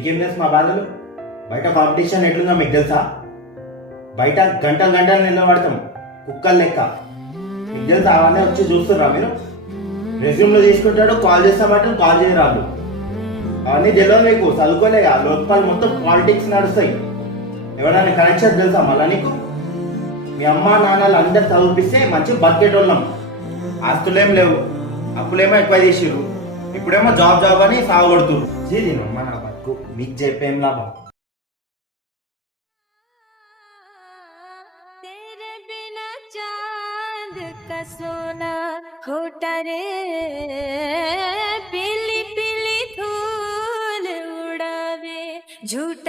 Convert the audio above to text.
మీకేం తెలుసు మా బాధలు? బయట కాంపిటీషన్ ఎట్లుందో మీకు తెలుసా? బయట గంటలు గంటలు నిలబడతాం కుక్కలు లెక్క. మీకు తెలుసా? అవన్నీ వచ్చి చూస్తుర్రా మీరు? రెజ్యూమ్లో తీసుకుంటాడు, కాల్ చేస్తామంటే కాల్ చేయరాదు. అవన్నీ తెలియదు మీకు, చదువుకోలేగా. లోకల్ మొత్తం పాలిటిక్స్ నడుస్తాయి. ఎవరైనా కనెక్షన్ తెలుసా మళ్ళా నీకు? మీ అమ్మ నాన్నలు అందరు చదివిపిస్తే మంచిగా బతికేటోళ్ళం. ఆస్తులేం లేవు, అప్పులేమో ఎక్కువ చేసిర్రు. ఇప్పుడేమో జాబ్ జాబ్ అని సాగొడుతురు. అమ్మ నా బతుకు, మీకు చెప్పేం లాభం? सोना होता रे पीली पीली धूल उड़ावे झूठा